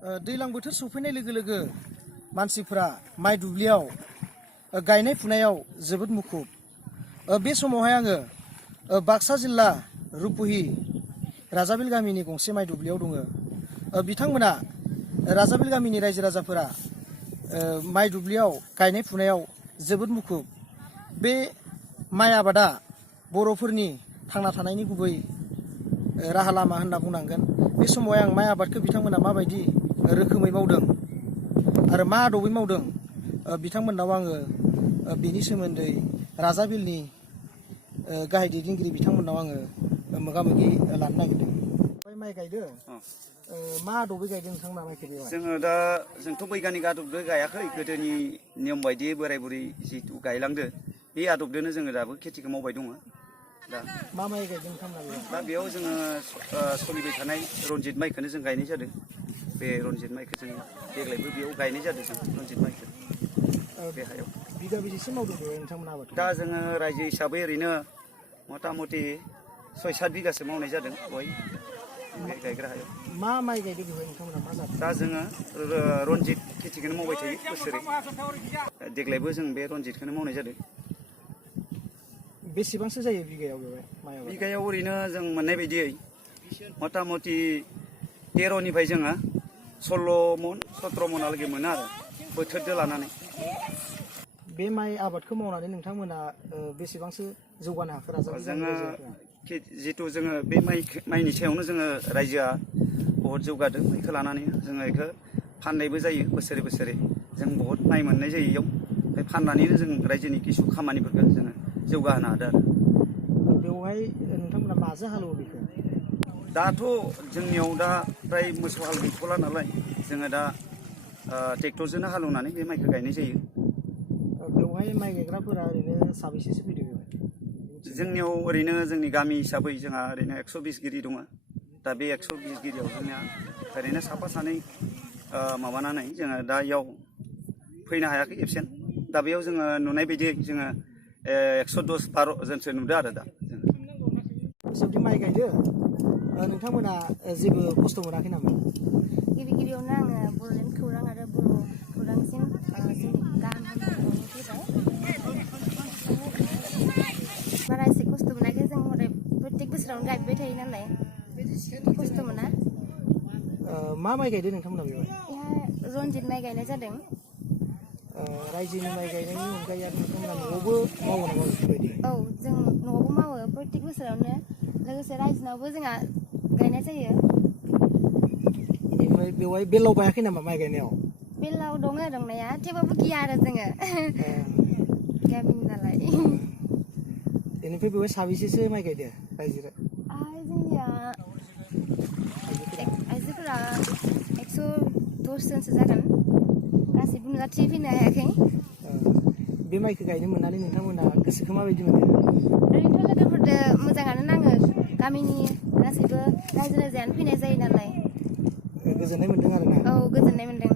दैज्लां बोथोर सफैनाय लोगो लोगो मानसिफ्रा माइ दुब्लियाव गायनाय फुनायाव जोबोद मुखुब। बे समावहाय आङो बाक्सा जिल्ला रुपहि राजाबिल गामिनि गंसे माइ दुब्लियाव दङ। बिथांमोना राजाबिल गामिनि रायजो राजाफोरा माइ दुब्लियाव गायनाय फुनायाव जोबोद मुखुब। बे माइ आबादा बर'फोरनि थांना थानायनि गुबै राहा लामा होनना बुंनांगोन। बे समावहाय आं माइ आबादखौ बिथांमोना माबायदि रोखोमै मावदों आरो मा आदबै मावदों बिथांमोननाव आङो बेनि सोमोन्दै राजाबिलनि गाहाय दैदेनगिरि बिथांमोननाव आङो मोगा मोगि लानो नागिरदों। माइ गायदो मा आदबै गायदों नोंथांमोना माइखौ? जोंथ' बैगानिक आदबजों गायाखै, गोदोनि नियम बायदि बोराय बुरै जिहेतु गायलांदो बे आदबजोंनो जोङो दाबो खेथिखौ मावबाय दङ। दा मा माइ गायदों नोंथांमोना? दा बेयाव जोङो सोलिबाय थानाय रनजित माइखौनो जों गायनाय जादों। बे रनजित माइखौ जों देग्लायबो बेयाव गायनाय जादों। जों रनजित माइखौ बे हायाव बिगा बेसेसो मावदों नोंथांमोना आबाद? दा जोङो रायजो हिसाबै ओरैनो मथा मथि 6-7 बिगासो मावनाय जादों बे गायग्रा हायाव। मा माइ गायदों बेवहाय नोंथांमोना? मा जादों? दा जोङो रनजित खेथिखौनो मावबाय थायो बोसोरै। देग्लायबो जों बे रनजितखौनो मावनाय जादों। बेसेबांसो जायो बिगायाव बेवहाय माइ आबाद? बिगायाव ओरैनो जों मोननाय बायदियै मथा मथि 13निफ्राय जोङो 16 मन 17 मनालागै मोनो आरो बोथोरजों लानानै। बे माइ आबादखौ मावनानै नोंथांमोना बेसेबांसो जौगानो हाखो? जोङो जितु जोङो बे माइनि सायावनो जोङो रायजोआ बहुद जौगादों। बेखौ लानानै जोङो बेखौ फाननायबो जायो बोसोरै बोसोरै। जों बहुद माइ मोननाय जायो इयाव। ओमफ्राय फाननानैनो जों रायजोनि किसु खामानिफोरखौ जोङो जौगाहोनो हादों आरो। बेवहाय नोंथांमोना माजों हालेवो बेखौ? दाथ' जोंनियाव दा फ्राय मोसौ हाल गैथ'ला नालाय, जोङो दा ट्रेक्टरजोंनो हालेवनानै बे माइखौ गायनाय जायो। बेवहाय माइ गायग्राफोरा ओरैनो साबेसेसो फैदों बेवहाय? जोंनियाव ओरैनो जोंनि गामि हिसाबै जोंहा ओरैनो 120 गिरि दङ। दा बे 120 गिरियाव जोंनिया ओरैनो साफा सानै माबानानै जोङो दा इयाव फैनो हायाखै एबसेन्ट। दा बेयाव जोङो नुनाय बायदियै जोङो 110-12 जनसो नुदों आरो दा जोङो। जुदि माइ गायदो नोंथांमोना जेबो खस्थ' मोनाखै नामा? गिबि गिबियावनो आङो बड'लेण्ड खौरां आरो बर' खौरांसिम गाहाम हामलायनाय फैबाय। बारा एसे खस्थ' मोनाखै, जों हदाय प्रत्येक बोसोरावनो गायबाय थायो नालाय खस्थ' मोना। मा माइ गायदो नोंथांमोना बेवहाय? रनजित माइ गायनाय जादों। रायजोनि माइ गायनायनि अनगायै आरो नोंथांमोना न'आवबो मावो नामा बेफोरबायदि? औ, जों न'आवबो मावो प्रत्येक बोसोरावनो। लोगोसे रायजोनावबो जोंहा गायनाय जायो। बेनिफ्राय बेवहाय बेलाव बायाखै नामा माइ गायनायाव? बेलाव दङ दंनाया, थेवबाबो गिया आरो जोङो गामिनि नालाय। बेनिफ्राय बेवहाय साबेसेसो माइ गायदो रायजो? जोंनिया आइजोफोरा 110 जनसो जागोन। गासैबो नुजाथि फैनो हायाखै। बे माइखौ गायनो मोननानै नोंथांमोना गोसोखौ माबायदि मोनो? ओरैनोथ' लोगोफोरजों मोजाङानो नाङो। गामिनि गासैबो रायजो राजायानो फैनाय जायो नालाय। गोजोननाय मोन्दों आरो ना? औ, गोजोननाय मोन्दों।